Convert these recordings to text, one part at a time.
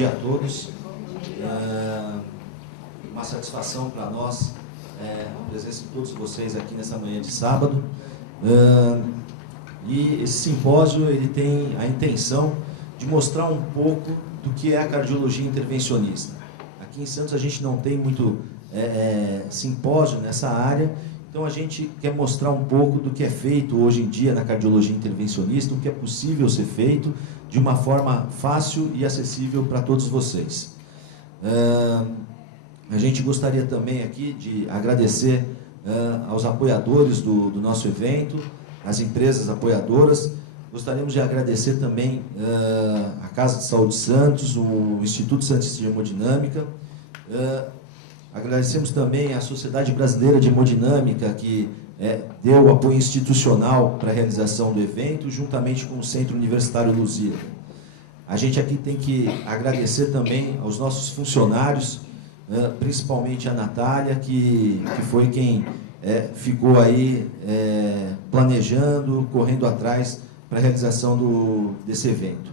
dia a todos. Uma satisfação para nós a presença de todos vocês aqui nessa manhã de sábado. E esse simpósio ele tem a intenção de mostrar um pouco do que é a cardiologia intervencionista. Aqui em Santos a gente não tem muito simpósio nessa área, então a gente quer mostrar um pouco do que é feito hoje em dia na cardiologia intervencionista, o que é possível ser feito de uma forma fácil e acessível para todos vocês. A gente gostaria também aqui de agradecer aos apoiadores do nosso evento, as empresas apoiadoras. Gostaríamos de agradecer também a Casa de Saúde Santos, o Instituto Santista de Hemodinâmica. Agradecemos também à Sociedade Brasileira de Hemodinâmica, que deu o apoio institucional para a realização do evento, juntamente com o Centro Universitário Luzia. A gente aqui tem que agradecer também aos nossos funcionários, principalmente a Natália, que foi quem ficou aí planejando, correndo atrás para a realização desse evento.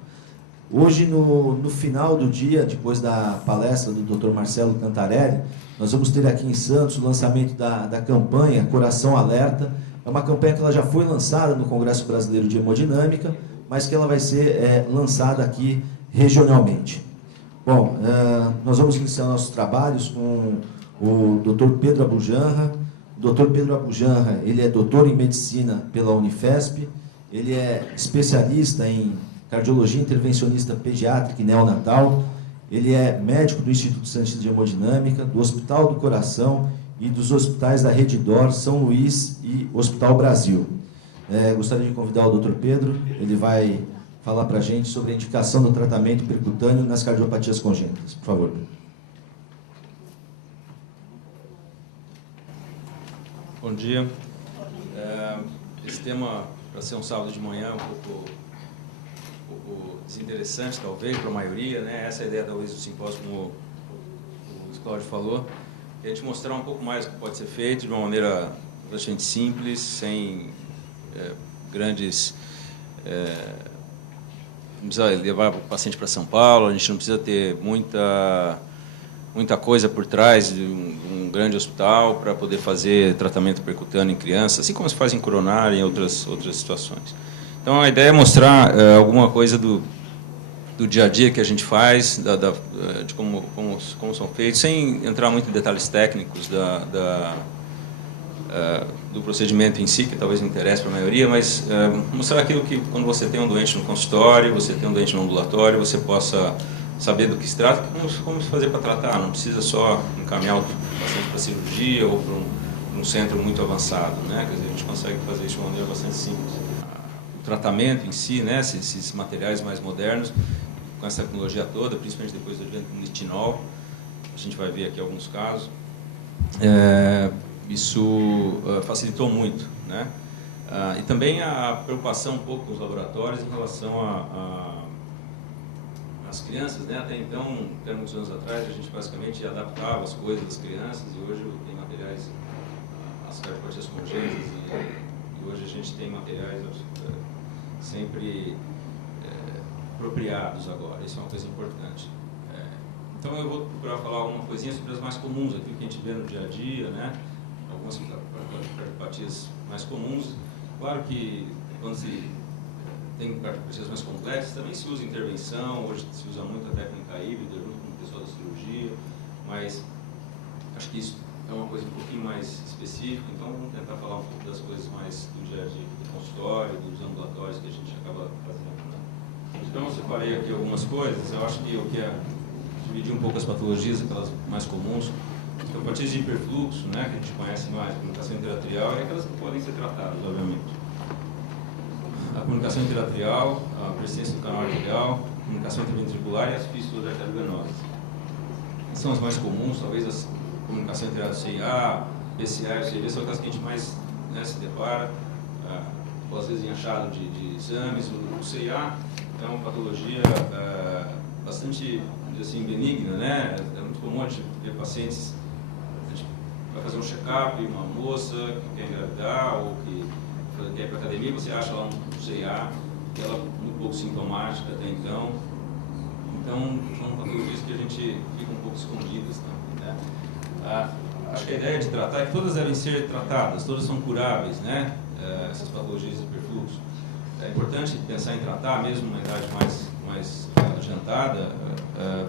Hoje, no final do dia, depois da palestra do Dr. Marcelo Cantarelli, nós vamos ter aqui em Santos o lançamento da campanha Coração Alerta. É uma campanha que ela já foi lançada no Congresso Brasileiro de Hemodinâmica, mas que ela vai ser lançada aqui regionalmente. Bom, nós vamos iniciar nossos trabalhos com o Dr. Pedro Abujanra. O Dr. Pedro Abujanra, ele é doutor em medicina pela Unifesp, ele é especialista em cardiologia intervencionista pediátrica e neonatal, ele é médico do Instituto Santista de Hemodinâmica, do Hospital do Coração e dos hospitais da Rede DOR, São Luís e Hospital Brasil. Gostaria de convidar o Dr. Pedro, ele vai falar para a gente sobre a indicação do tratamento percutâneo nas cardiopatias congênitas. Por favor. Bom dia. Esse tema, para ser um sábado de manhã, um pouco desinteressante, talvez, para a maioria, né? Essa é a ideia, talvez, do simpósio, como o Cláudio falou, é a gente mostrar um pouco mais o que pode ser feito de uma maneira bastante simples, sem grandes... não precisa levar o paciente para São Paulo, a gente não precisa ter muita coisa por trás de um grande hospital para poder fazer tratamento percutâneo em crianças, assim como se faz em coronária e em outras situações. Então, a ideia é mostrar alguma coisa do dia a dia que a gente faz, de como são feitos, sem entrar muito em detalhes técnicos do procedimento em si, que talvez não interesse para a maioria, mas mostrar aquilo que, quando você tem um doente no consultório, você tem um doente no ambulatório, você possa saber do que se trata, como fazer para tratar. Não precisa só encaminhar o paciente para cirurgia ou para um centro muito avançado, né? Quer dizer, a gente consegue fazer isso de uma maneira bastante simples. O tratamento em si, né? Esses materiais mais modernos, com essa tecnologia toda, principalmente depois do advento do nitinol, a gente vai ver aqui alguns casos, isso facilitou muito, né? E também a preocupação um pouco com os laboratórios em relação às crianças, né? Até então, até muitos anos atrás, a gente basicamente adaptava as coisas das crianças, e hoje tem materiais, as cardiopatias congênitas, e hoje a gente tem materiais sempre apropriados agora. Isso é uma coisa importante. Então eu vou procurar falar alguma coisinha sobre as mais comuns, aquilo que a gente vê no dia a dia, né? Algumas cardiopatias mais comuns. Claro que quando se tem cardiopatias mais complexas, também se usa intervenção, hoje se usa muito a técnica híbrida, junto com o pessoal da cirurgia, mas acho que isso é uma coisa um pouquinho mais específica, então vamos tentar falar um pouco das coisas mais do dia a dia, do consultório, dos ambulatórios que a gente acaba fazendo, né? Então eu separei aqui algumas coisas, eu acho que eu quero dividir um pouco as patologias, aquelas mais comuns. Cardiopatias de hiperfluxo, né, que a gente conhece mais, a comunicação interatrial, e aquelas que podem ser tratadas, obviamente. A comunicação interatrial, a persistência do canal arterial, a comunicação interventricular e as fístulas arteriovenosas. São as mais comuns, talvez as comunicação entre a CIA, PCA e o CV são aquelas que a gente mais, né, se depara, às vezes em achado de exames. O CIA é uma patologia bastante, assim, benigna, né? É muito comum a gente ver pacientes, a gente vai fazer um check-up, uma moça que quer engravidar ou que quer ir para a academia, você acha lá um CIA, que ela é muito pouco sintomática até então. Então, são patologias que a gente fica um pouco escondidas também, né? Acho que a ideia de tratar é que todas devem ser tratadas, todas são curáveis, né? Essas patologias de hiperfluxo. É importante pensar em tratar, mesmo numa idade mais adiantada,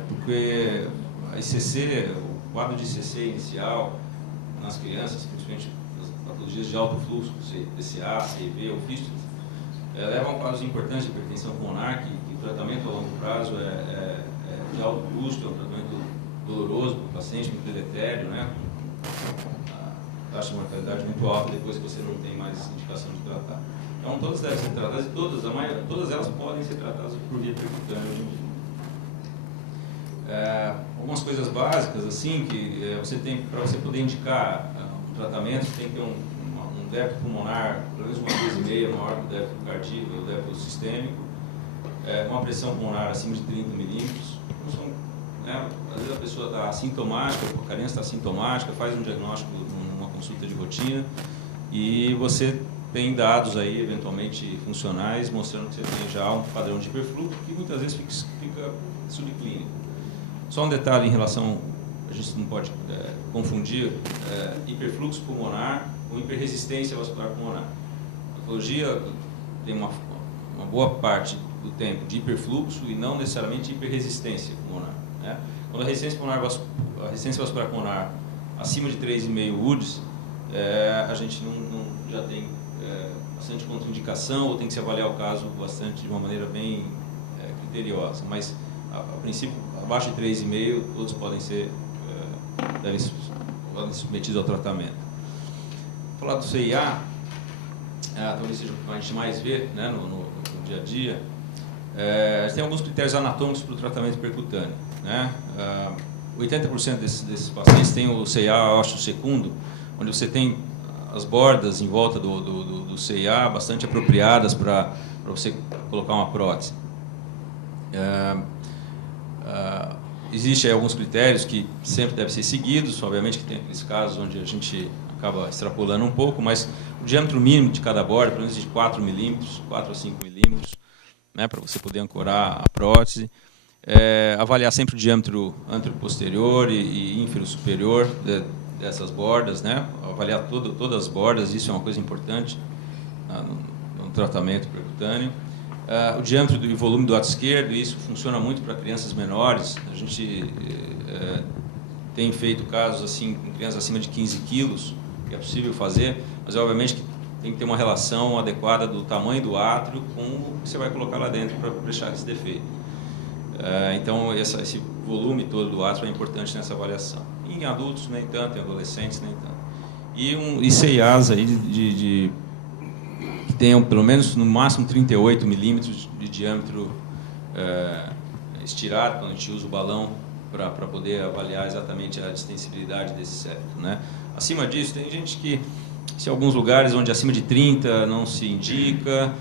porque a ICC, o quadro de ICC inicial nas crianças, principalmente as patologias de alto fluxo, TCA, CIV ou fístulas, levam a quadros importantes de hipertensão pulmonar, que o tratamento a longo prazo é de alto custo, é um tratamento doloroso para o paciente, muito deletério, né? A taxa de mortalidade muito alta depois que você não tem mais indicação de tratar. Então, todas devem ser tratadas e todas elas podem ser tratadas por via percutânea hoje em dia. Algumas coisas básicas, assim, que você tem, para você poder indicar um tratamento, você tem que ter um débito pulmonar, pelo menos uma vez e meia maior que o débito cardíaco ou o débito sistêmico, uma pressão pulmonar acima de 30 milímetros. Às vezes a pessoa está assintomática, a criança está assintomática, faz um diagnóstico numa consulta de rotina e você tem dados aí, eventualmente funcionais, mostrando que você tem já um padrão de hiperfluxo que muitas vezes fica subclínico. Só um detalhe em relação, a gente não pode confundir hiperfluxo pulmonar com hiperresistência vascular pulmonar. A patologia tem uma boa parte do tempo de hiperfluxo e não necessariamente hiperresistência pulmonar, né? Quando a resistência vascular pulmonar acima de 3,5 UDs, a gente não já tem bastante contraindicação ou tem que se avaliar o caso de uma maneira bem criteriosa. Mas, a princípio, abaixo de 3,5, todos podem ser submetidos ao tratamento. Falar do CIA, talvez seja o que a gente mais vê, né, no dia a dia. A gente tem alguns critérios anatômicos para o tratamento percutâneo, né? 80% desses pacientes têm o CIA ósseo secundo, onde você tem as bordas em volta do CIA bastante apropriadas para você colocar uma prótese. Existem alguns critérios que sempre devem ser seguidos, obviamente que tem aqueles casos onde a gente acaba extrapolando um pouco, mas o diâmetro mínimo de cada borda, pelo menos de 4 milímetros, 4 a 5 milímetros, né, para você poder ancorar a prótese. Avaliar sempre o diâmetro anteroposterior e ínfero-superior dessas bordas, né? Avaliar todas as bordas, isso é uma coisa importante no tratamento percutâneo. O diâmetro e volume do ato esquerdo, isso funciona muito para crianças menores. A gente tem feito casos assim com crianças acima de 15 quilos, que é possível fazer, mas obviamente que tem que ter uma relação adequada do tamanho do átrio com o que você vai colocar lá dentro para deixar esse defeito. Então, esse volume todo do átrio é importante nessa avaliação. Em adultos, nem tanto, em adolescentes, nem tanto. E CIAs aí que tenham pelo menos, no máximo, 38 milímetros de diâmetro estirado, quando a gente usa o balão para poder avaliar exatamente a distensibilidade desse septo, né? Acima disso, tem gente que, em alguns lugares onde acima de 30 não se indica,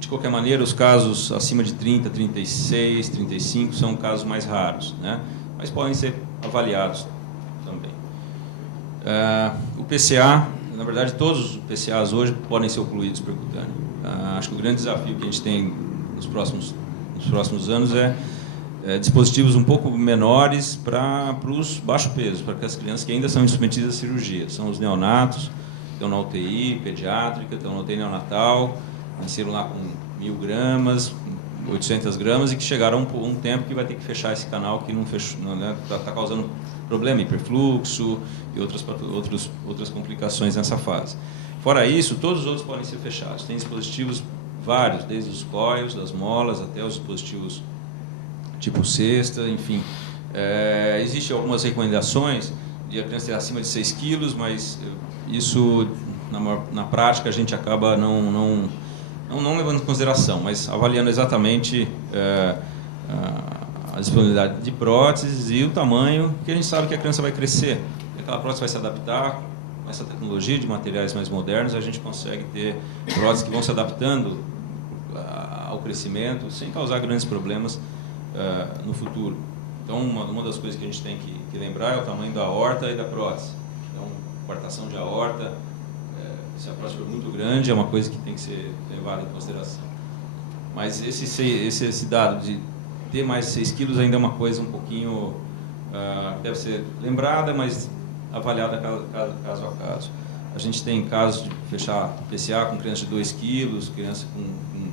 de qualquer maneira, os casos acima de 30, 36, 35 são casos mais raros, né? Mas podem ser avaliados também. O PCA, na verdade, todos os PCAs hoje podem ser ocluídos percutâneo. Acho que o grande desafio que a gente tem nos próximos anos é dispositivos um pouco menores para os baixo peso, para aquelas crianças que ainda são submetidas à cirurgia. São os neonatos, que estão na UTI pediátrica, estão na UTI neonatal, nasceram lá com 1.000 gramas, 800 gramas e que chegaram a um tempo que vai ter que fechar esse canal que não fechou, né, tá causando problema, hiperfluxo e outras complicações nessa fase. Fora isso, todos os outros podem ser fechados. Tem dispositivos vários, desde os coils, das molas, até os dispositivos tipo cesta, enfim. Existem algumas recomendações de a criança ter acima de 6 quilos, mas isso, na prática, a gente acaba não levando em consideração, mas avaliando exatamente a disponibilidade de próteses e o tamanho, que a gente sabe que a criança vai crescer. Aquela prótese vai se adaptar com essa tecnologia de materiais mais modernos, a gente consegue ter próteses que vão se adaptando ao crescimento sem causar grandes problemas no futuro. Então, uma das coisas que a gente tem que lembrar é o tamanho da aorta e da prótese. Então, quartação de aorta, se a prótese for muito grande, é uma coisa que tem que ser levada em consideração. Mas esse dado de ter mais de 6 quilos ainda é uma coisa um pouquinho, deve ser lembrada, mas avaliada caso a caso. A gente tem casos de fechar PCA com criança de 2 quilos, criança com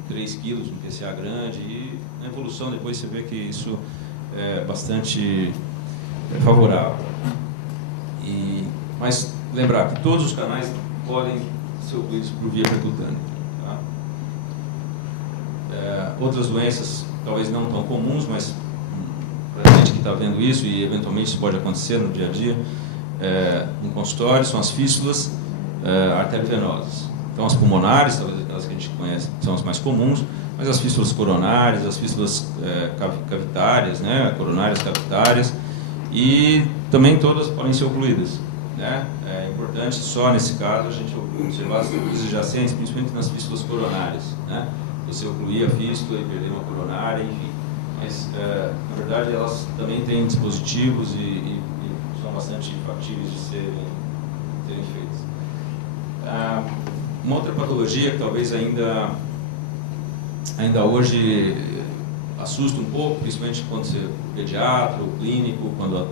3 quilos, um PCA grande, e na evolução depois você vê que isso é bastante favorável. Mas lembrar que todos os canais podem ser ocluídos por via percutânea. Tá? Outras doenças, talvez não tão comuns, mas para a gente que está vendo isso, e eventualmente isso pode acontecer no dia a dia, no consultório, são as fístulas arteriovenosas. Então, as pulmonares, talvez aquelas que a gente conhece, são as mais comuns, mas as fístulas coronárias, as fístulas cavitárias, né, coronárias cavitárias, e também todas podem ser ocluídas. Né? É importante, só nesse caso, a gente observar as estruturas adjacentes, principalmente nas fístulas coronárias. Né? Você ocluir a fístula e perder uma coronária, enfim. Mas, na verdade, elas também têm dispositivos e são bastante factíveis de serem feitas. Uma outra patologia que talvez ainda hoje assusta um pouco, principalmente quando você é pediatra ou clínico, quando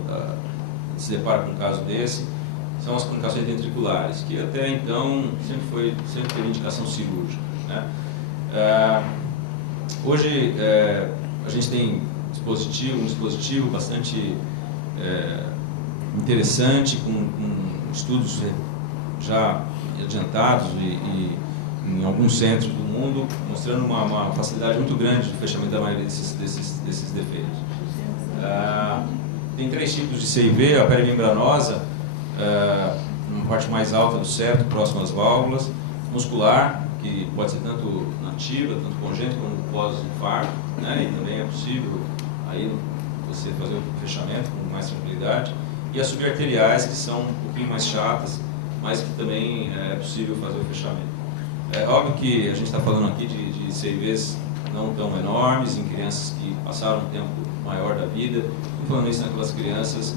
se depara com um caso desse, são as comunicações ventriculares, que até então sempre teve indicação cirúrgica. Né? Hoje a gente tem um dispositivo bastante interessante, com estudos já adiantados e em alguns centros do mundo, mostrando uma facilidade muito grande de fechamento da maioria desses defeitos. Tem 3 tipos de CIV: a perimembranosa, uma parte mais alta do septo, próximo às válvulas; muscular, que pode ser tanto nativa, tanto congênita, como pós-infarto, né? E também é possível aí você fazer o fechamento com mais tranquilidade; e as subarteriais, que são um pouquinho mais chatas, mas que também é possível fazer o fechamento. É óbvio que a gente está falando aqui de CIVs não tão enormes, em crianças que passaram um tempo maior da vida. Estou falando isso naquelas crianças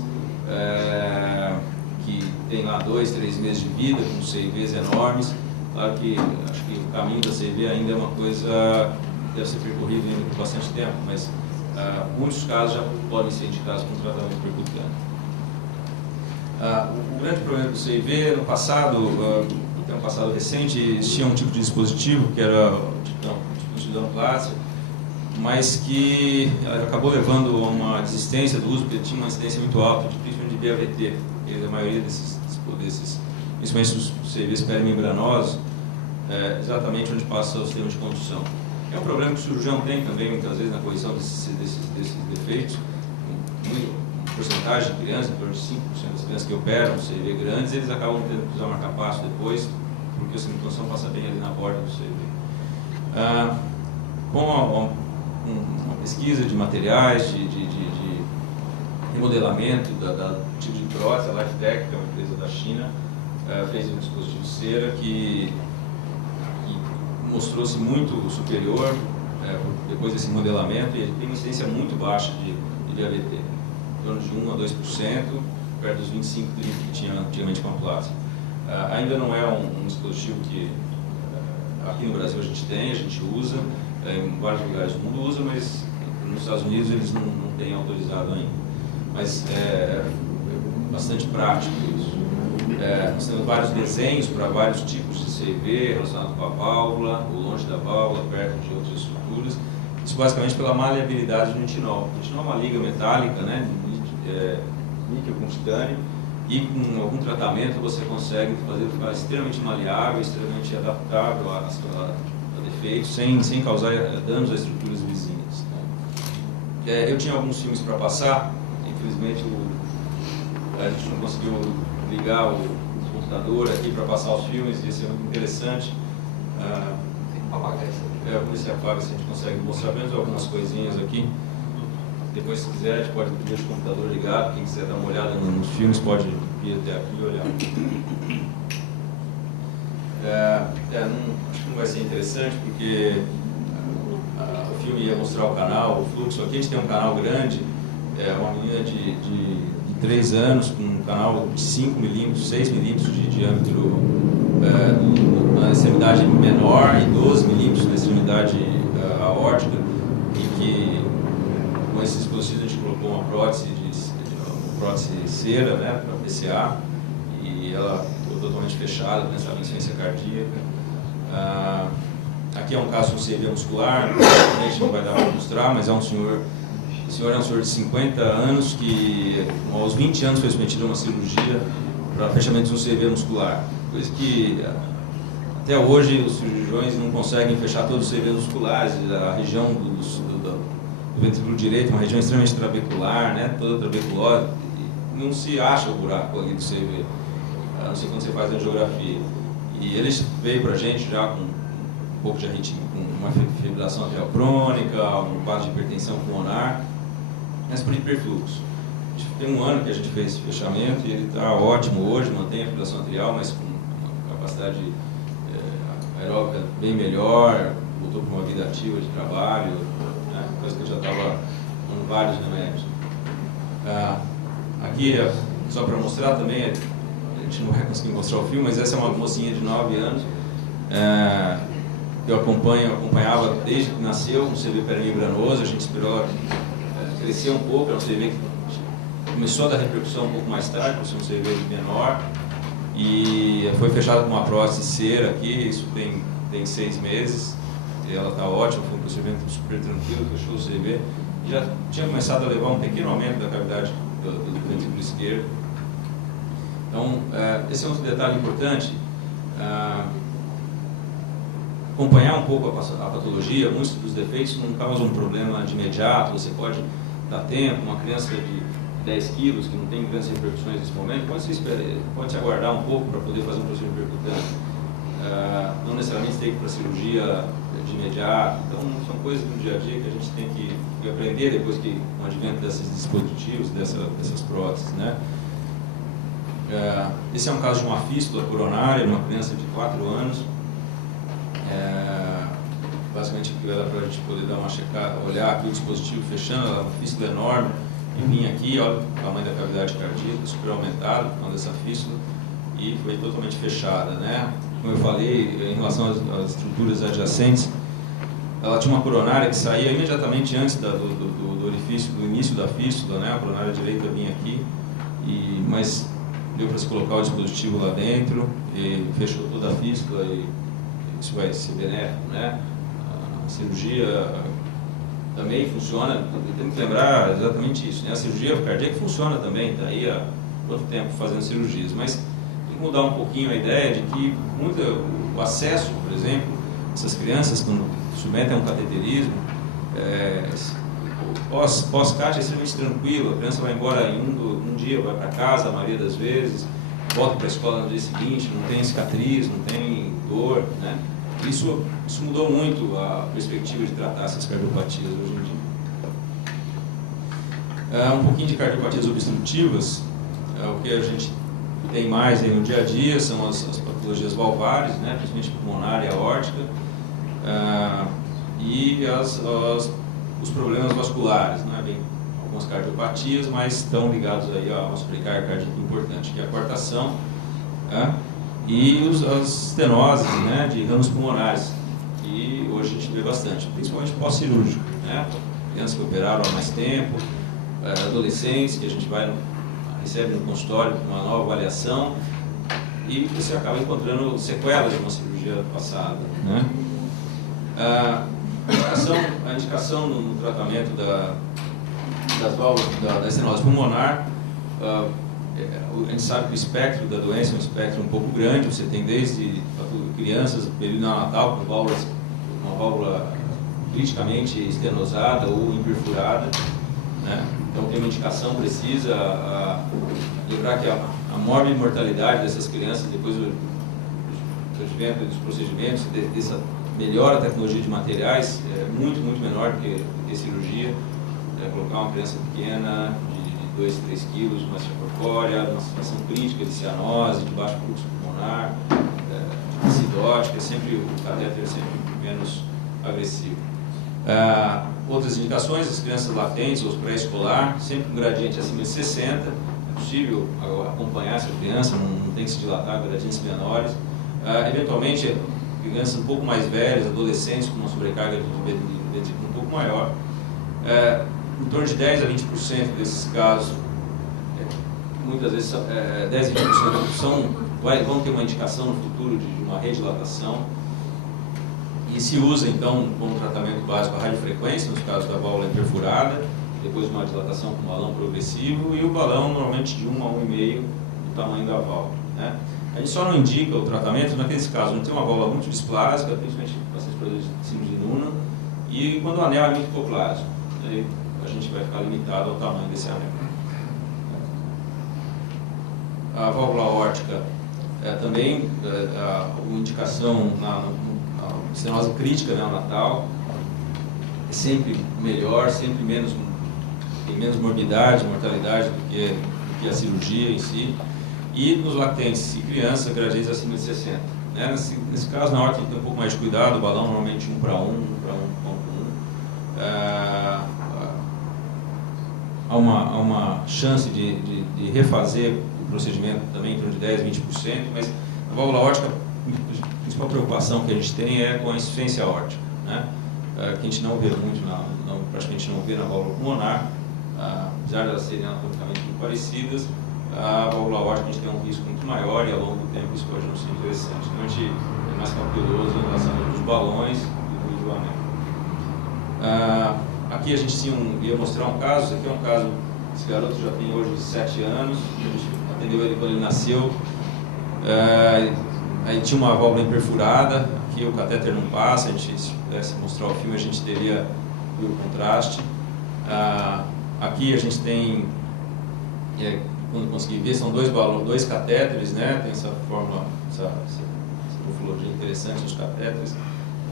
que têm lá 2, 3 meses de vida, com CIVs enormes. Claro que acho que o caminho da CIV ainda é uma coisa que deve ser percorrido ainda por bastante tempo, mas muitos casos já podem ser indicados com tratamento percutâneo. O grande problema do CIV, no passado, até um passado recente, existia um tipo de dispositivo que era o tipo de amplásia, mas que acabou levando a uma desistência do uso, porque tinha uma incidência muito alta, principalmente de BAVT, porque a maioria desses principalmente os CIVs perimembranosos, exatamente onde passa o sistema de condução. É um problema que o cirurgião tem também, muitas vezes, na correção desses defeitos. Uma porcentagem de crianças, em torno de 5% das crianças que operam CIV grandes, eles acabam tendo que usar marca-passo depois, porque o sistema de condução passa bem ali na borda do CIV. Com uma pesquisa de materiais, de remodelamento do tipo de prótese, a Lifetech, que é uma empresa da China, fez um dispositivo de cera que mostrou-se muito superior depois desse modelamento, e ele tem uma incidência muito baixa de AVT, em torno de 1 a 2%, perto dos 25 que tinha antigamente com a plasma. Ainda não é um dispositivo que aqui no Brasil a gente usa, em vários lugares do mundo usa, mas nos Estados Unidos eles não têm autorizado ainda. Mas é bastante prático isso. Nós temos vários desenhos para vários tipos de CIV relacionados com a válvula, ou longe da válvula, perto de outras estruturas. Isso basicamente pela maleabilidade do nitinol. O nitinol é uma liga metálica, né, níquel com titânio, e com algum tratamento você consegue fazer ficar extremamente maleável, extremamente adaptável a defeitos, sem causar danos a estruturas vizinhas. Né? Eu tinha alguns filmes para passar, infelizmente a gente não conseguiu ligar o computador aqui para passar os filmes, e isso é muito interessante. Vamos ver se apaga, se a gente consegue mostrar menos algumas coisinhas aqui. Depois, se quiser, a gente pode deixar o computador ligado. Quem quiser dar uma olhada nos filmes pode vir até aqui e olhar. Acho que não vai ser interessante, porque o filme ia mostrar o canal, o fluxo. Aqui a gente tem um canal grande, uma menina de 3 anos, com um canal de 5 milímetros, 6 milímetros de diâmetro na extremidade menor e 12 milímetros na extremidade aórtica, e que colocou uma prótese cera, né, para PCA, e ela ficou totalmente fechada, pensava em insuficiência cardíaca. Aqui é um caso de CV muscular, provavelmente não vai dar para mostrar, mas é um senhor. O senhor é um senhor de 50 anos que, aos 20 anos, foi submetido a uma cirurgia para fechamento de um CV muscular. Coisa que, até hoje, os cirurgiões não conseguem fechar todos os CVs musculares. A região do ventrículo direito, uma região extremamente trabecular, né, toda trabeculosa, não se acha o buraco ali do CV, a não ser quando você faz a angiografia. E ele veio para a gente já com um pouco de arritmia, com uma fibrilação atrial crônica, um quadro de hipertensão pulmonar, mas por hiperfluxo. Tem um ano que a gente fez esse fechamento e ele está ótimo hoje, mantém a fibrilação atrial, mas com uma capacidade aeróbica bem melhor, voltou para uma vida ativa de trabalho, né, coisa que ele já estava com vários remédios. Aqui, só para mostrar também, a gente não vai conseguir mostrar o filme, mas essa é uma mocinha de 9 anos, que eu acompanhava desde que nasceu, um CV perimembranoso. A gente esperou crescer um pouco, era um CV que começou a dar repercussão um pouco mais tarde, por ser um CV menor, e foi fechado com uma prótese cera aqui, isso tem 6 meses, e ela está ótima, foi um procedimento super tranquilo, fechou o CV, e já tinha começado a levar um pequeno aumento da cavidade do ventrículo esquerdo. Então, esse é um detalhe importante, acompanhar um pouco a patologia. Muitos dos defeitos não causam um problema de imediato, você pode dar tempo. Uma criança de 10 quilos, que não tem grandes repercussões nesse momento, pode se aguardar um pouco para poder fazer um procedimento percutâneo. Não necessariamente tem que ir para a cirurgia de imediato. Então, são coisas do dia a dia que a gente tem que aprender depois que, com o advento desses dispositivos, dessas próteses, né? Esse é um caso de uma fístula coronária, numa criança de 4 anos. Basicamente, aqui era para a gente poder dar uma checada, olhar aqui o dispositivo fechando, uma fístula enorme, e vinha aqui, olha o tamanho da cavidade cardíaca, super aumentado por causa dessa fístula, e foi totalmente fechada, né? Como eu falei, em relação às estruturas adjacentes, ela tinha uma coronária que saía imediatamente antes do orifício, do início da fístula, né? A coronária direita vinha aqui, mas deu para se colocar o dispositivo lá dentro, e fechou toda a fístula, e isso vai ser benéfico, né? A cirurgia também funciona, temos que lembrar exatamente isso, né? A cirurgia cardíaca funciona também, está aí há quanto tempo fazendo cirurgias, mas tem que mudar um pouquinho a ideia de que o acesso, por exemplo, essas crianças quando submetem a um cateterismo, pós-CAT é extremamente tranquilo, a criança vai embora em um dia, vai para casa a maioria das vezes, volta para a escola no dia seguinte, não tem cicatriz, não tem dor, né? Isso mudou muito a perspectiva de tratar essas cardiopatias hoje em dia. Um pouquinho de cardiopatias obstrutivas, o que a gente tem mais aí no dia a dia são as patologias valvares, né, principalmente pulmonar e aórtica, e os problemas vasculares, né, algumas cardiopatias, mas estão ligados aí a uma sobrecarga cardíaca importante, que é a coartação, e as estenoses, né, de ramos pulmonares, que hoje a gente vê bastante, principalmente pós-cirúrgico, né, crianças que operaram há mais tempo, adolescentes que a gente recebe no consultório uma nova avaliação e você acaba encontrando sequelas de uma cirurgia passada, né. A indicação no tratamento das válvulas da estenose pulmonar, a gente sabe que o espectro da doença é um espectro um pouco grande. Você tem desde crianças, período neonatal, com uma válvula criticamente estenosada ou imperfurada, né? Então tem uma indicação precisa. Lembrar que a mórbida mortalidade dessas crianças, depois do advento dos procedimentos, dessa melhora a tecnologia de materiais, é muito, muito menor do que cirurgia. Colocar uma criança pequena, de 2, 3 quilos, uma corpórea, uma situação crítica de cianose, de baixo fluxo pulmonar, acidótica, sempre o catéter é sempre menos agressivo. Outras indicações, as crianças latentes ou pré-escolar, sempre com gradiente acima de 60, é possível acompanhar essa criança, não tem que se dilatar, gradientes menores. Eventualmente, crianças um pouco mais velhas, adolescentes com uma sobrecarga de ventrículo um pouco maior. em torno de 10 a 20% desses casos, muitas vezes 10 a 20% vão ter uma indicação no futuro de uma redilatação. E se usa, então, como tratamento básico a radiofrequência, nos casos da válvula perfurada, depois uma dilatação com balão progressivo, e o balão normalmente de 1 a 1,5 do tamanho da válvula, né? A gente só não indica o tratamento naqueles casos onde tem uma válvula muito displásica, principalmente pacientes problemas de síndrome de Noonan, e quando o anel é muito hipoplásico. Aí a gente vai ficar limitado ao tamanho desse anel. A válvula aórtica também, uma indicação na estenose crítica neonatal, é sempre melhor, sempre tem menos morbidade, mortalidade do que a cirurgia em si. E nos lactentes e crianças, gravidez acima de 60. Né? Nesse caso, na horta, tem um pouco mais de cuidado, o balão normalmente 1 para 1, 1 para 1,1. Há uma chance de refazer o procedimento também em torno de 10 a 20%, mas a válvula aórtica, a principal preocupação que a gente tem é com a insuficiência aórtica, né? Que a gente não vê muito, praticamente não vê na válvula pulmonar, apesar de elas serem anatomicamente muito parecidas. A válvula aórtica a gente tem um risco muito maior e ao longo do tempo isso pode não ser interessante. Então a gente é mais cauteloso em relação aos balões do anel. Aqui a gente ia mostrar um caso, esse aqui é um caso, esse garoto já tem hoje 7 anos, a gente atendeu ele quando ele nasceu. Aí tinha uma válvula perfurada, aqui o catéter não passa, se pudesse mostrar o filme a gente teria o contraste. Aqui a gente tem, quando conseguir ver, são dois catéteres, né? Tem essa forma, essa morfologia interessante dos catéteres,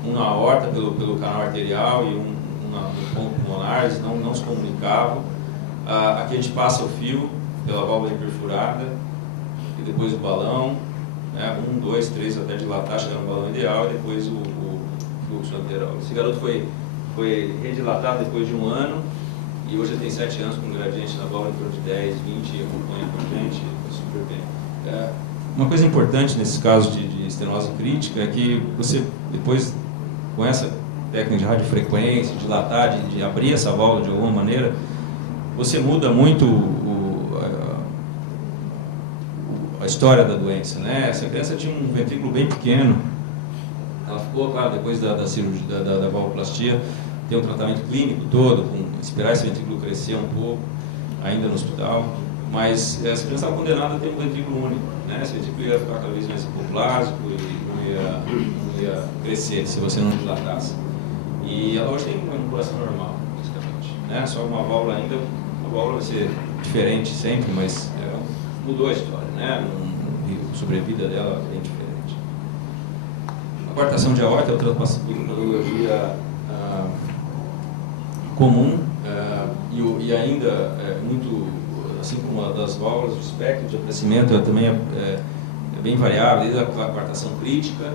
um na aorta pelo canal arterial e um no ponto pulmonar, eles não se comunicavam. Aqui a gente passa o fio pela válvula perfurada e depois o balão, né? 1, 2, 3 até dilatar, chegar no balão ideal e depois o fluxo lateral. Esse garoto foi redilatado depois de 1 ano. E hoje ele tem 7 anos com um gradiente na válvula em torno de 10, 20, e acompanha com a gente super bem. Uma coisa importante nesses casos de estenose crítica é que você, depois, com essa técnica de radiofrequência, dilatar, de abrir essa válvula de alguma maneira, você muda muito a história da doença, né? Essa criança tinha um ventrículo bem pequeno, ela ficou, claro, depois da cirurgia, da valvoplastia, ter um tratamento clínico todo, esperar esse ventrículo crescer um pouco, ainda no hospital, mas essa criança estava condenada a ter um ventrículo único, né? Esse ventrículo ia ficar cada vez mais hipoplásico e não ia crescer se você não dilatasse. E ela hoje tem um coração normal, basicamente, né? Só uma válvula ainda, a válvula vai ser diferente sempre, mas mudou a história, né? A sobrevida dela é bem diferente. A coartação de aorta é outra patologia comum e ainda muito, assim como a das válvulas, o espectro de aparecimento também é bem variável, desde a coartação crítica,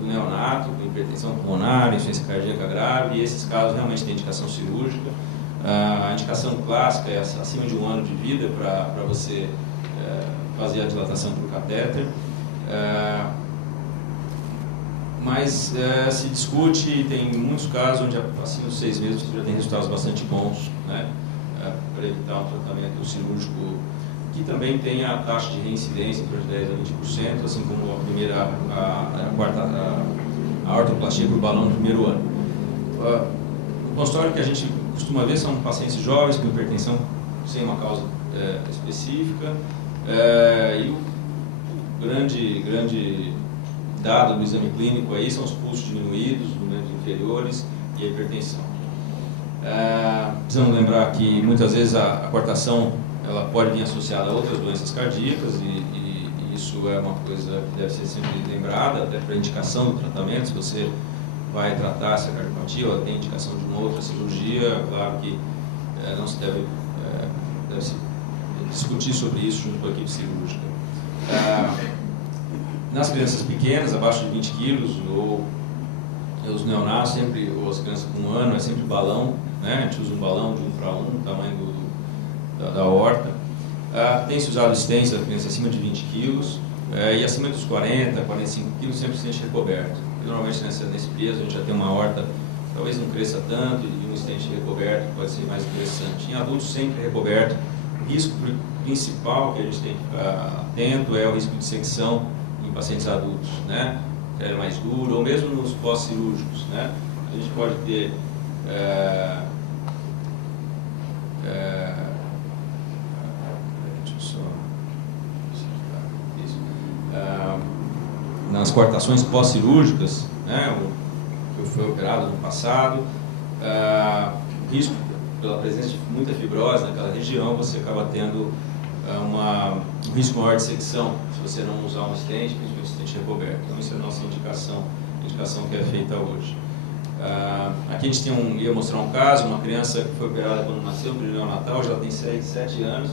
do neonato, com hipertensão pulmonar, insuficiência cardíaca grave, e esses casos realmente têm indicação cirúrgica. A indicação clássica é acima de 1 ano de vida para você fazer a dilatação por catéter. Mas se discute, tem muitos casos onde acima dos 6 meses você já tem resultados bastante bons, né, para evitar um tratamento cirúrgico que também tem a taxa de reincidência entre 10 a 20%, assim como a ortoplastia por balão no primeiro ano. O consultório que a gente costuma ver são pacientes jovens com hipertensão sem uma causa específica, e o grande dado do exame clínico aí são os pulsos diminuídos, os membros inferiores e a hipertensão. Precisamos lembrar que muitas vezes a coartação ela pode vir associada a outras doenças cardíacas e isso é uma coisa que deve ser sempre lembrada, até para a indicação do tratamento. Se você vai tratar essa cardiopatia ou tem indicação de uma outra cirurgia, claro que não se deve se discutir sobre isso junto com a equipe cirúrgica. Nas crianças pequenas, abaixo de 20 quilos, ou os neonatos, sempre, ou as crianças com 1 ano, é sempre balão, né? A gente usa um balão de 1 para 1, tamanho da aorta. Tem-se usado stents da criança acima de 20 quilos, e acima dos 40, 45 quilos, sempre stent recoberto. E, normalmente nesse peso a gente já tem uma aorta, talvez não cresça tanto e um stent recoberto pode ser mais interessante. Em adultos, sempre recoberto. O risco principal que a gente tem que ficar atento é o risco de secção em pacientes adultos, né? Pele mais dura, ou mesmo nos pós-cirúrgicos, né? A gente pode ter nas cortações pós-cirúrgicas, né, o que foi operado no passado, o risco pela presença de muita fibrose naquela região, você acaba tendo um risco maior de secção se você não usar um stent, principalmente um stent recoberto. Então, isso é a nossa indicação, a indicação que é feita hoje. Aqui a gente ia mostrar um caso, uma criança que foi operada quando nasceu, no neonatal, já tem 7 anos,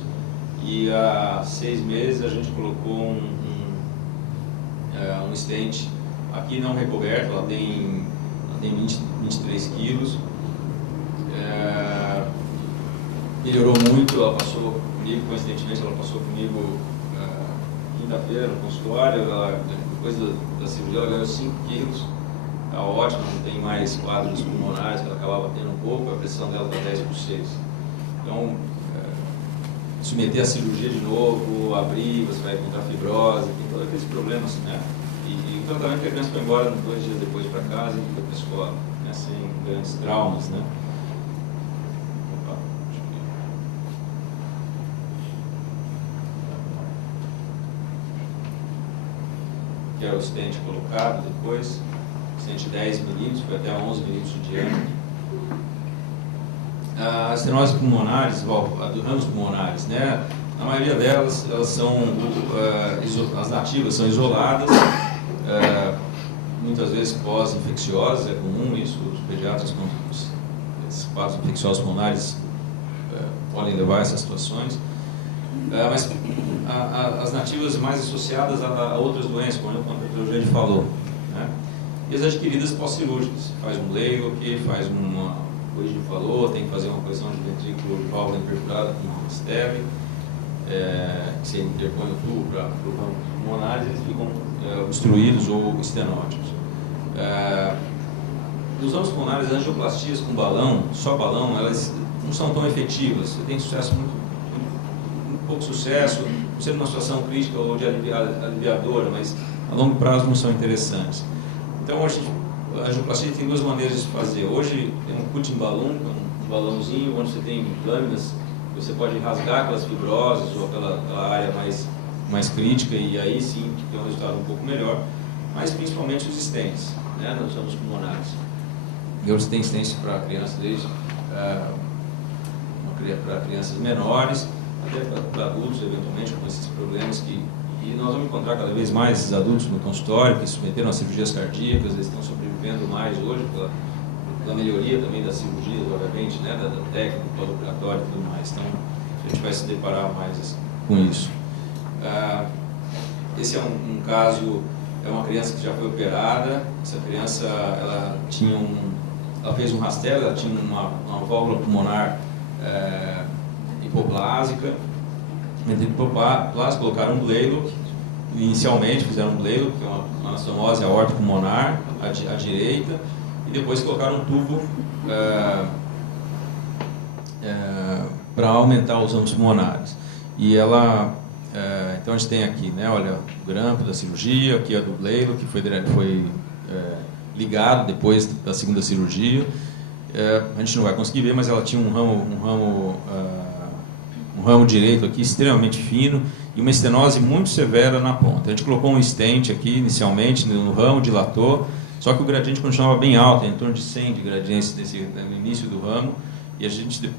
e há 6 meses a gente colocou um stent aqui não recoberto, ela tem 23 quilos, melhorou muito, ela passou comigo, coincidentemente ela passou comigo quinta-feira no consultório, depois da cirurgia ela ganhou 5 quilos, está ótima, não tem mais quadros pulmonares, que ela acabava tendo um pouco, a pressão dela está 10/6. Então, submeter a cirurgia de novo, abrir, você vai encontrar fibrose, tem todos aqueles problemas, né? E o tratamento que a criança foi embora 2 dias depois para casa e foi para a escola, né? Sem grandes traumas, né? Opa, deixa eu ver. Aqui era o stent colocado depois, stent 10 milímetros, foi até 11 milímetros de diâmetro. As estenoses pulmonares, ramos pulmonares, né? A maioria delas, elas são, as nativas são isoladas, muitas vezes pós-infecciosas, é comum isso, os pediatras com esses quadros infecciosos pulmonares podem levar a essas situações, mas as nativas mais associadas a outras doenças, como o Eugênio falou, né? E as adquiridas pós-cirúrgicas, faz um leigo aqui, faz uma... O Eugênio falou, tem que fazer uma correção de ventrículo de válvula imperfurada com steve, que você interpõe o tubo para os ramos pulmonares, eles ficam obstruídos ou estenóticos. Nos ramos pulmonares, as angioplastias com balão, só balão, elas não são tão efetivas. Você tem sucesso muito pouco sucesso, não sendo uma situação crítica ou de aliviadora, mas a longo prazo não são interessantes. Então, a angioplastia tem 2 maneiras de se fazer. Hoje tem um cutting balloon, um balãozinho onde você tem lâminas, você pode rasgar aquelas fibroses ou aquela área mais crítica e aí sim tem um resultado um pouco melhor, mas principalmente os stents, né, nos ramos pulmonares. E hoje tem stents para crianças desde para crianças menores até para adultos eventualmente com esses problemas e nós vamos encontrar cada vez mais esses adultos no consultório que se submeteram a cirurgias cardíacas, eles estão sobrevivendo mais hoje pela melhoria também das cirurgias, obviamente, né, da técnica, do pós-operatório e tudo mais. Então, a gente vai se deparar mais com isso. Esse é um caso, é uma criança que já foi operada. Essa criança, ela fez um rastério, ela tinha uma válvula pulmonar hipoplásica. Entre hipoplásica, colocaram um Blalock, inicialmente fizeram um Blalock, que é uma anastomose aórtica pulmonar, à direita, e depois colocaram um tubo para aumentar os ramos pulmonares. E ela, então a gente tem aqui, né, olha, o grampo da cirurgia, aqui é do Blalock, que foi ligado depois da segunda cirurgia. A gente não vai conseguir ver, mas ela tinha um ramo direito aqui extremamente fino e uma estenose muito severa na ponta. A gente colocou um stent aqui inicialmente no ramo, dilatou, só que o gradiente continuava bem alto, em torno de 100 de gradiente no início do ramo, e a gente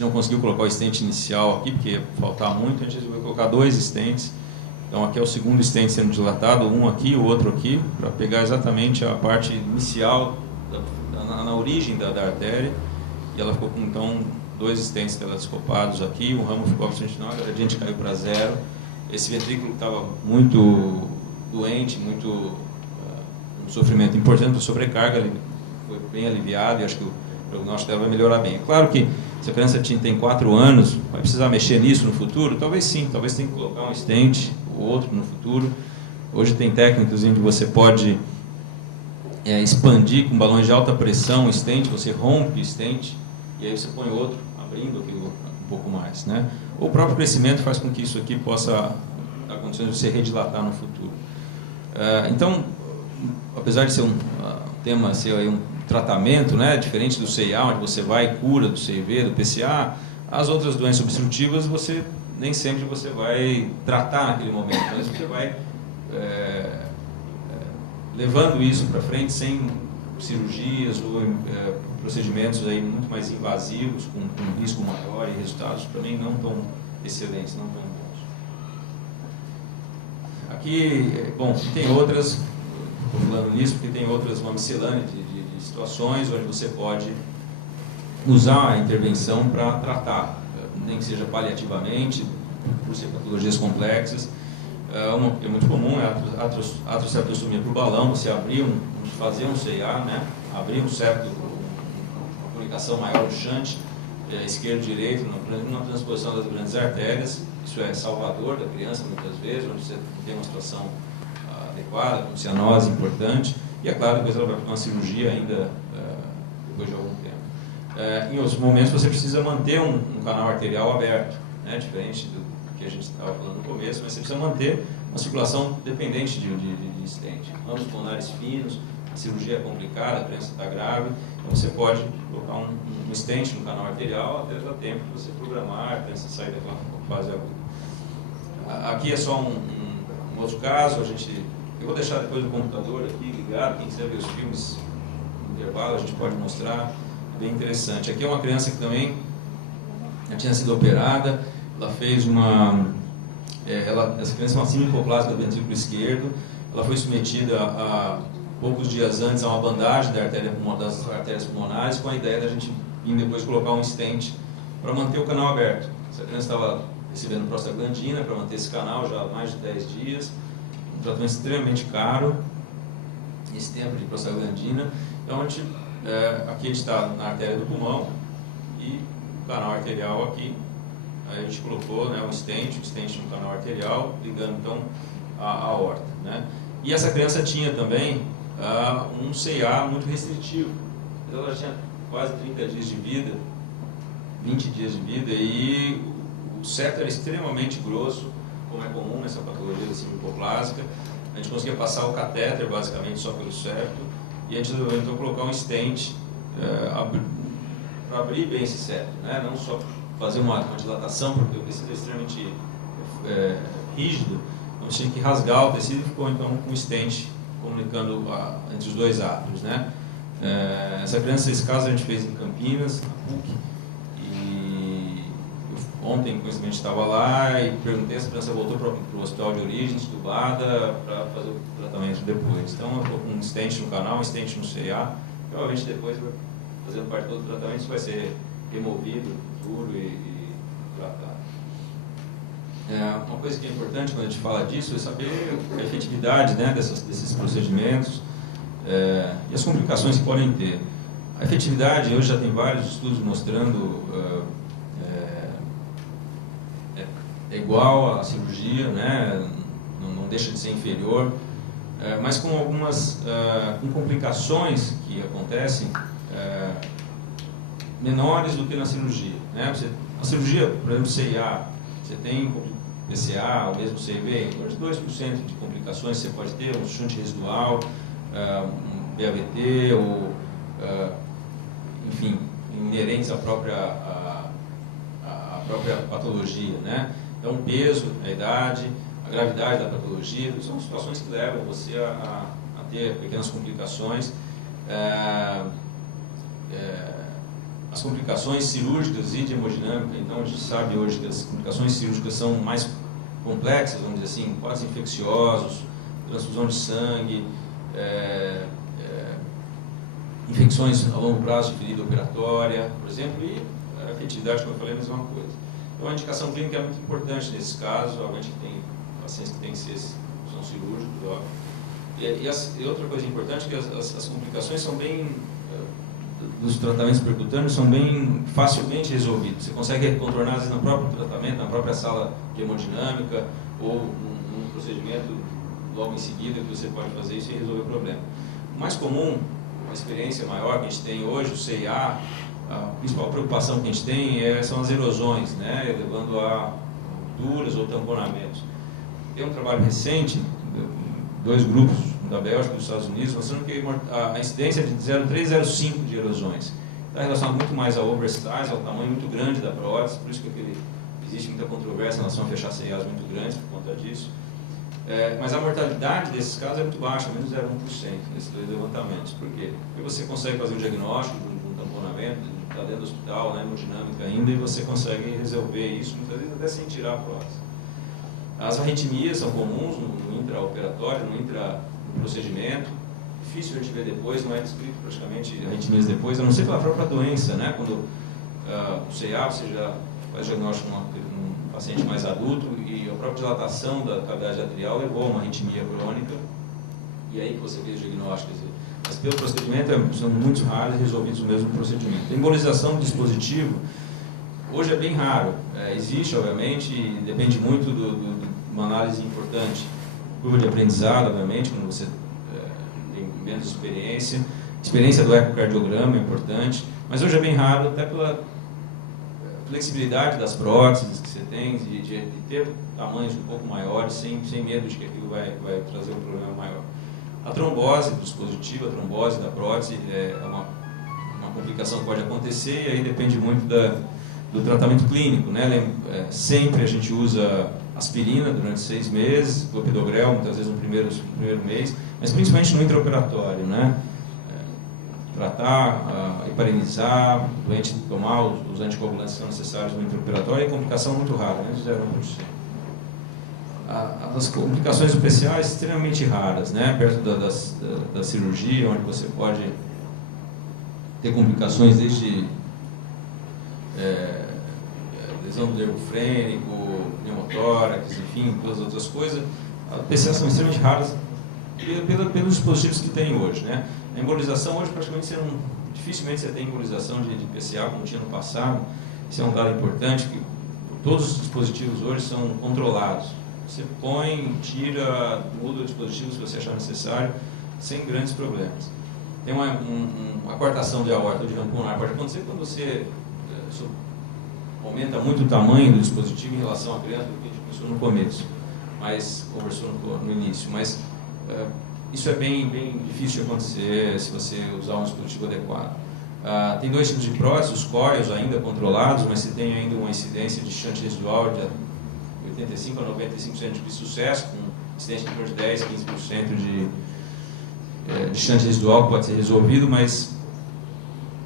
não conseguiu colocar o stent inicial aqui, porque ia faltar muito, a gente resolveu colocar 2 stents. Então aqui é o segundo stent sendo dilatado, um aqui, o outro aqui, para pegar exatamente a parte inicial, na origem da artéria, e ela ficou com, então, 2 stents telescopados aqui, o ramo ficou absolutamente não, a gradiente caiu para 0. Esse ventrículo estava muito doente, um sofrimento importante, a sobrecarga ele foi bem aliviado e acho que o prognóstico dela vai melhorar bem. É claro que se a criança tem 4 anos, vai precisar mexer nisso no futuro? Talvez sim, talvez tenha que colocar um stent ou outro no futuro. Hoje tem técnicas em que você pode expandir com balões de alta pressão o stent, você rompe o stent e aí você põe outro, abrindo aquilo um pouco mais, né? O próprio crescimento faz com que isso aqui possa dar condições de você redilatar no futuro. Então, apesar de ser um tema, ser aí um tratamento, né, diferente do CIA, onde você vai e cura do CIV, do PCA, as outras doenças obstrutivas, nem sempre você vai tratar naquele momento, mas você vai levando isso para frente sem cirurgias ou procedimentos aí muito mais invasivos, com risco maior e resultados também não tão excelentes, não tão bons. Aqui, bom, tem outras, estou falando nisso porque tem outras, uma miscelânea de situações onde você pode usar a intervenção para tratar, nem que seja paliativamente, por ser patologias complexas. É muito comum, é a atroceptostomia por balão, você fazer um CIA, né? Abrir um septo, uma comunicação maior do shunt, esquerdo e direito, na transposição das grandes artérias. Isso é salvador da criança, muitas vezes, onde você tem uma situação adequada, com cianose importante, e é claro, depois ela vai para uma cirurgia ainda depois de algum tempo. Em outros momentos, você precisa manter um canal arterial aberto, né? Diferente do que a gente estava falando no começo, mas você precisa manter uma circulação dependente de stent. Ramos pulmonares finos, a cirurgia é complicada, a criança está grave, então você pode colocar um stent no canal arterial até dar tempo de você programar, a criança sair daquela fase aguda. Aqui é só um outro caso, eu vou deixar depois o computador aqui ligado, quem quiser ver os filmes no intervalo, a gente pode mostrar, é bem interessante. Aqui é uma criança que também já tinha sido operada, ela fez essa criança é uma síndrome hipoplásica do ventrículo esquerdo, ela foi submetida poucos dias antes a uma bandagem das artérias pulmonares, com a ideia de a gente vir depois colocar um stent para manter o canal aberto. Essa criança estava recebendo prostaglandina para manter esse canal já há mais de 10 dias, um tratamento extremamente caro, esse tempo de prostaglandina. Então, aqui a gente está na artéria do pulmão e o canal arterial aqui. Aí a gente colocou, né, um stent no canal arterial, ligando então a aorta, né? E essa criança tinha também um CIA muito restritivo. Então ela tinha quase 30 dias de vida, 20 dias de vida, e o septo era extremamente grosso, como é comum nessa patologia da síndrome hipoplásica. A gente conseguia passar o catéter basicamente só pelo septo, e a gente resolveu então colocar um stent para abrir bem esse septo, né? Não só fazer uma dilatação, porque o tecido é extremamente rígido, então tinha que rasgar o tecido e ficou então com o stent comunicando entre os dois átrios, né? Essa criança, esse caso a gente fez em Campinas, na PUC, e ontem, coincidentemente, estava lá e perguntei, essa criança voltou para o hospital de origem, estubada, para fazer o tratamento depois. Então eu estou com um stent no canal, um stent no CA, provavelmente depois, fazendo parte do tratamento, isso vai ser removido no futuro e tratado. Uma coisa que é importante quando a gente fala disso é saber a efetividade, né, desses procedimentos e as complicações que podem ter. A efetividade, hoje já tem vários estudos mostrando é igual à cirurgia, né, não deixa de ser inferior, mas com algumas com complicações que acontecem menores do que na cirurgia, né? A cirurgia, por exemplo, CIA, você tem PCA, ou mesmo CIV, 2% de complicações você pode ter, um shunt residual, um BAVT, ou, enfim, inerentes à própria patologia, né? Então, o peso, a idade, a gravidade da patologia, são situações que levam você a ter pequenas complicações. As complicações cirúrgicas e de hemodinâmica, então a gente sabe hoje que as complicações cirúrgicas são mais complexas, vamos dizer assim, quadros infecciosos, transfusão de sangue, infecções a longo prazo de ferida operatória, por exemplo, e a efetividade, como eu falei, é a mesma coisa. Então a indicação clínica é muito importante nesse caso, obviamente que tem pacientes que têm que são cirúrgicos, óbvio. E outra coisa importante é que as complicações são bem... dos tratamentos percutâneos são bem facilmente resolvidos. Você consegue contornar, às vezes, no próprio tratamento, na própria sala de hemodinâmica, ou num procedimento logo em seguida que você pode fazer isso e resolver o problema. mais comum, a experiência maior que a gente tem hoje, o CIA, a principal preocupação que a gente tem são as erosões, né, levando a rupturas ou tamponamentos. Tem um trabalho recente, 2 grupos, da Bélgica e dos Estados Unidos, mostrando que a incidência é de 0,3 a 0,5 de erosões. Está relacionado muito mais ao oversize, ao tamanho muito grande da prótese, por isso que existe muita controvérsia em relação a fechar CIAs muito grandes por conta disso. Mas a mortalidade desses casos é muito baixa, menos 0,1% nesses 2 levantamentos. Por quê? Porque você consegue fazer um diagnóstico de um tamponamento, está dentro do hospital, na hemodinâmica ainda, e você consegue resolver isso, muitas vezes até sem tirar a prótese. As arritmias são comuns no intraoperatório, no intraprocedimento. Difícil a gente ver depois, não é descrito praticamente arritmias depois, a não ser pela própria doença, né? Quando o CIA, você já faz diagnóstico num paciente mais adulto e a própria dilatação da cavidade atrial levou a uma arritmia crônica, e aí que você vê os diagnósticos. Mas pelo procedimento são muito raros e resolvidos no mesmo procedimento. A embolização do dispositivo hoje é bem raro. Existe, obviamente, e depende muito de uma análise importante. Curva de aprendizado, obviamente, quando você tem menos experiência. Experiência do ecocardiograma é importante, mas hoje é bem raro, até pela flexibilidade das próteses que você tem, de ter tamanhos um pouco maiores, sem medo de que aquilo vai trazer um problema maior. A trombose do dispositivo, a trombose da prótese é uma complicação que pode acontecer, e aí depende muito do tratamento clínico, né? Sempre a gente usa aspirina durante 6 meses, clopidogrel muitas vezes no primeiro mês, mas principalmente no intraoperatório, né? Tratar, heparinizar, o doente tomar os anticoagulantes que são necessários no intraoperatório, é complicação muito rara, menos de 0,1%. As complicações do PCA são extremamente raras, né? Perto da cirurgia, onde você pode ter complicações desde lesão do nervo frênico, pneumotórax, enfim, todas as outras coisas. As PCA são extremamente raras pelos dispositivos que tem hoje, né? A embolização hoje praticamente dificilmente você tem embolização de PCA como tinha no passado. Isso é um dado importante, que todos os dispositivos hoje são controlados. Você põe, tira, muda o dispositivo se você achar necessário, sem grandes problemas. Tem uma coartação de aorta ou de ramo pulmonar, pode acontecer quando você aumenta muito o tamanho do dispositivo em relação à criança, do que a gente pensou no começo, mas conversou no início. Mas isso é bem difícil de acontecer se você usar um dispositivo adequado. Tem 2 tipos de próteses, os coils ainda controlados, mas você tem ainda uma incidência de shunt residual de 85% a 95% de sucesso, com incidência de 10, 15% de shunt residual que pode ser resolvido, mas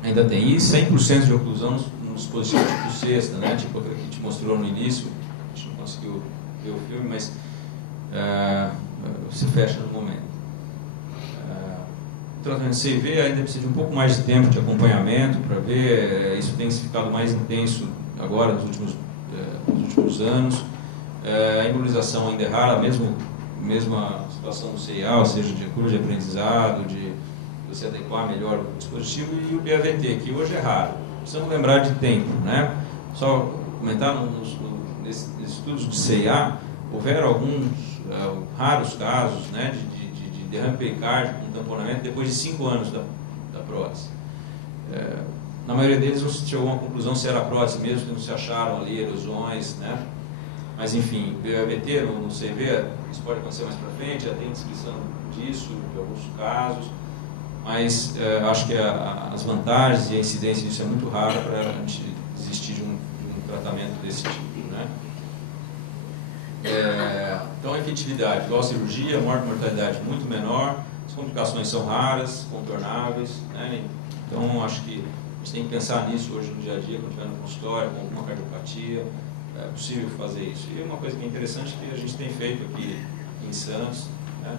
ainda tem isso. 100% de oclusão no dispositivo tipo cesta, né? Tipo aquele que a gente mostrou no início, a gente não conseguiu ver o filme, mas se fecha no momento. O tratamento CV ainda precisa de um pouco mais de tempo de acompanhamento para ver, isso tem ficado mais intenso agora nos últimos anos. A embolização ainda é rara, mesma situação do CIA, ou seja, de curva de aprendizado, de você adequar melhor o dispositivo, e o BAVT, que hoje é raro. Precisamos lembrar de tempo, né? Só comentar, nesses estudos de CIA, houveram alguns raros casos, né, de derrame pericárdico com tamponamento depois de 5 anos da prótese. Na maioria deles não se chegou a uma conclusão se era a prótese mesmo, que não se acharam ali erosões, né? Mas enfim, BAVT no CV, isso pode acontecer mais para frente, já tem descrição disso, de alguns casos, mas acho que as vantagens e a incidência disso é muito rara para a gente desistir de um tratamento desse tipo, né? Então, a efetividade, igual a cirurgia, mortalidade muito menor, as complicações são raras, contornáveis, né? Então, acho que a gente tem que pensar nisso hoje no dia a dia, quando estiver no consultório, com alguma cardiopatia, é possível fazer isso. E uma coisa que é interessante é que a gente tem feito aqui em Santos, né?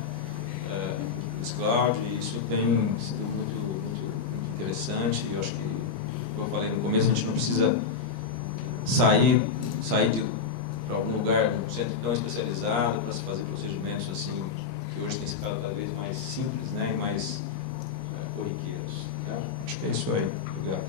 Cloud, e isso tem sido muito interessante, e eu acho que, como eu falei no começo, a gente não precisa sair para algum lugar, um centro tão especializado para se fazer procedimentos assim, que hoje tem ficado cada vez mais simples, né, e mais corriqueiros, né? Acho que é isso aí. Obrigado.